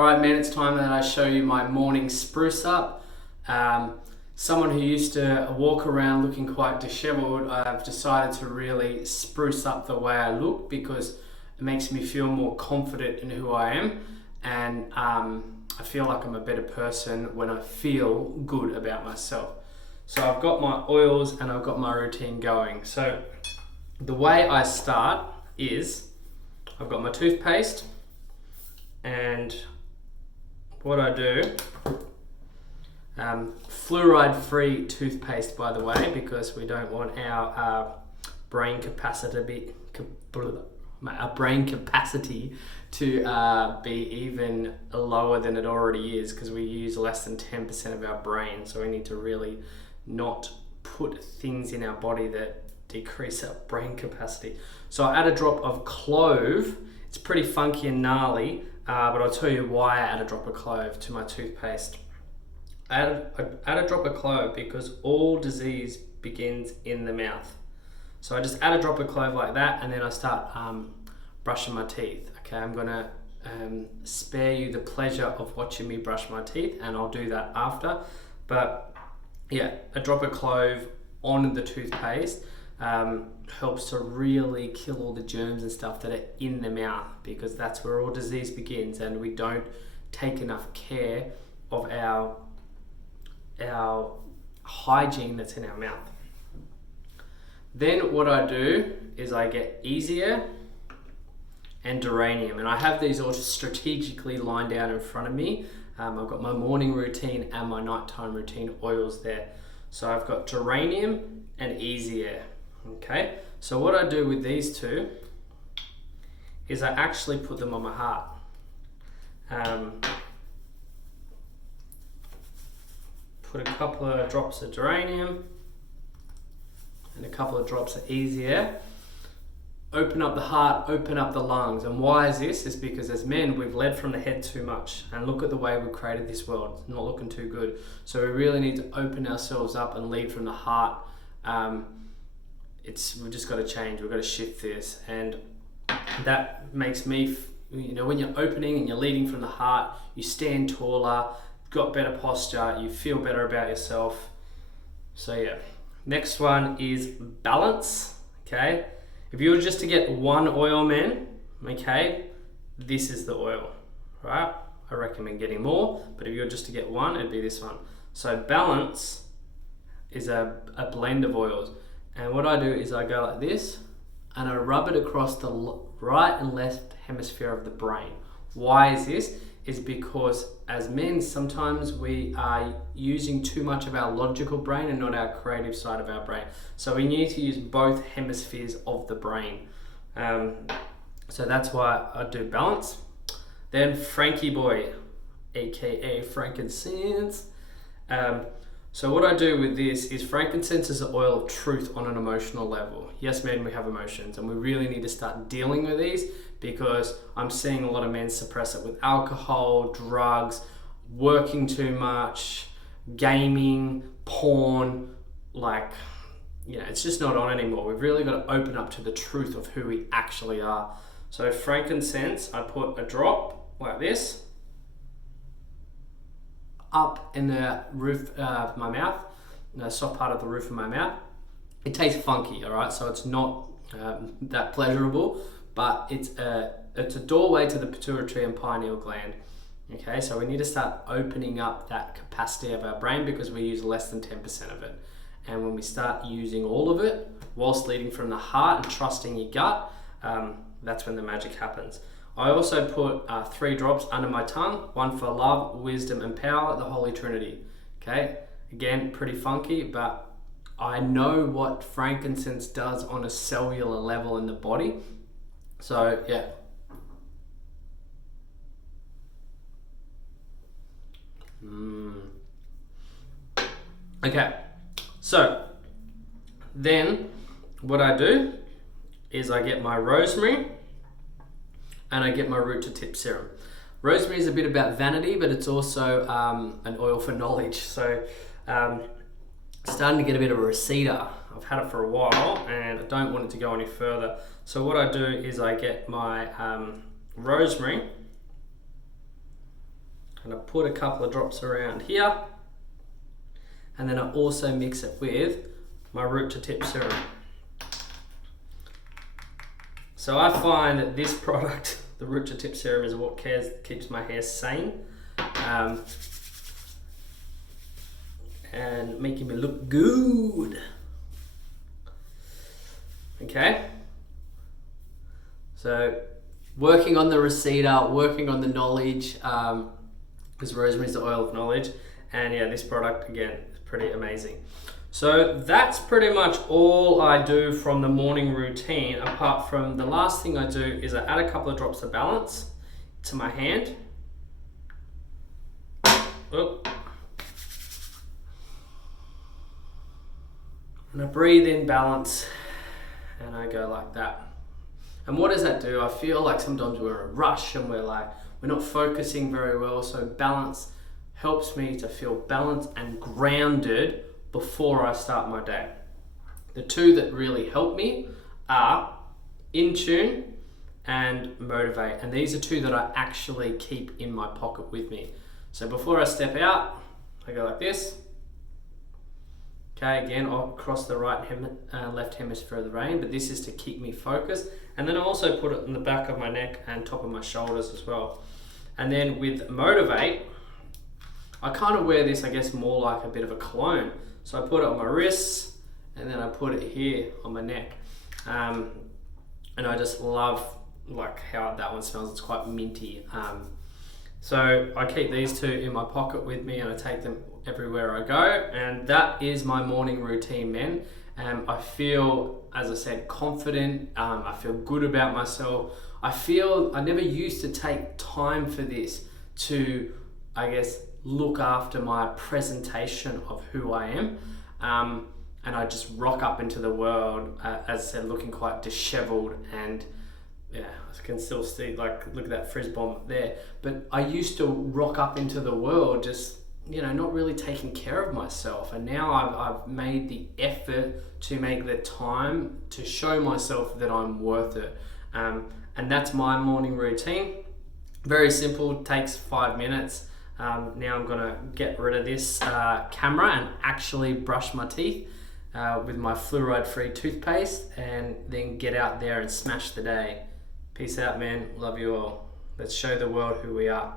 Alright man, it's time that I show you my morning spruce up. Someone who used to walk around looking quite disheveled, I've decided to really spruce up the way I look because it makes me feel more confident in who I am, and I feel like I'm a better person when I feel good about myself. So I've got my oils and I've got my routine going. So the way I start is I've got my toothpaste, and what I do, fluoride-free toothpaste, by the way, because we don't want our brain capacity to be even lower than it already is, because we use less than 10% of our brain. So we need to really not put things in our body that decrease our brain capacity. So I add a drop of clove. It's pretty funky and gnarly, but I'll tell you why I add a drop of clove to my toothpaste. I add a drop of clove because all disease begins in the mouth. So I just add a drop of clove like that, and then I start brushing my teeth. Okay, I'm gonna spare you the pleasure of watching me brush my teeth, and I'll do that after. But yeah, a drop of clove on the toothpaste helps to really kill all the germs and stuff that are in the mouth, because that's where all disease begins, and we don't take enough care of our hygiene that's in our mouth. Then what I do is I get Easier and Geranium, and I have these all strategically lined out in front of me. I've got my morning routine and my nighttime routine oils there. So I've got Geranium and Easier. Okay, so what I do with these two is I actually put them on my heart. Put a couple of drops of Geranium and a couple of drops of Easier. Open up the heart, open up the lungs. And why is this? It's because as men, we've led from the head too much. And look at the way we've created this world. It's not looking too good. So we really need to open ourselves up and lead from the heart. We've just got to change. We've got to shift this. And that makes me, when you're opening and you're leading from the heart, you stand taller, got better posture, you feel better about yourself. So yeah, next one is Balance. Okay, if you were just to get one oil, man, okay, this is the oil, right? I recommend getting more, but if you were just to get one, it'd be this one. So Balance is a blend of oils, and what I do is I go like this and I rub it across the right and left hemisphere of the brain. Why is this? Is because as men, sometimes we are using too much of our logical brain and not our creative side of our brain. So we need to use both hemispheres of the brain. So that's why I do Balance. Then Frankie Boy, aka frankincense. So what I do with this is, frankincense is an oil of truth on an emotional level. Yes, men, we have emotions, and we really need to start dealing with these, because I'm seeing a lot of men suppress it with alcohol, drugs, working too much, gaming, porn. It's just not on anymore. We've really got to open up to the truth of who we actually are. So frankincense, I put a drop like this up in the roof of my mouth, the soft part of the roof of my mouth. It tastes funky, all right? So it's not that pleasurable, but it's a doorway to the pituitary and pineal gland. Okay, so we need to start opening up that capacity of our brain, because we use less than 10% of it. And when we start using all of it, whilst leading from the heart and trusting your gut, that's when the magic happens. I also put 3 drops under my tongue, one for love, wisdom, and power, the Holy Trinity. Okay, again, pretty funky, but I know what frankincense does on a cellular level in the body. So yeah. Okay, so then what I do is I get my rosemary and I get my root to tip serum. Rosemary is a bit about vanity, but it's also an oil for knowledge. So starting to get a bit of a receder. I've had it for a while and I don't want it to go any further. So what I do is I get my rosemary And I put a couple of drops around here. And then I also mix it with my root to tip serum. So I find that this product, the root to tip serum, is what keeps my hair sane and making me look good. Okay, so working on the receder, working on the knowledge, because rosemary is the oil of knowledge, and yeah, this product again is pretty amazing. So that's pretty much all I do from the morning routine, apart from the last thing I do is I add a couple of drops of balance to my hand. Oop. And I breathe in balance and I go like that. And what does that do? I feel like sometimes we're in a rush and we're not focusing very well. So balance helps me to feel balanced and grounded before I start my day. The two that really help me are In Tune and Motivate. And these are two that I actually keep in my pocket with me. So before I step out, I go like this. Okay, again, I'll cross the left hemisphere of the brain, but this is to keep me focused. And then I also put it in the back of my neck and top of my shoulders as well. And then with Motivate, I kind of wear this, I guess, more like a bit of a cologne. So I put it on my wrists and then I put it here on my neck. And I just love how that one smells. It's quite minty. So I keep these two in my pocket with me and I take them everywhere I go. And that is my morning routine, men. I feel, as I said, confident. I feel good about myself. I feel I never used to take time for this to, I guess, look after my presentation of who I am. And I just rock up into the world, as I said, looking quite disheveled, and yeah, I can still see, look at that frizz bomb there. But I used to rock up into the world just, not really taking care of myself. And now I've made the effort to make the time to show myself that I'm worth it. And that's my morning routine. Very simple, takes 5 minutes. Now I'm gonna get rid of this camera and actually brush my teeth with my fluoride-free toothpaste, and then get out there and smash the day. Peace out, man. Love you all. Let's show the world who we are.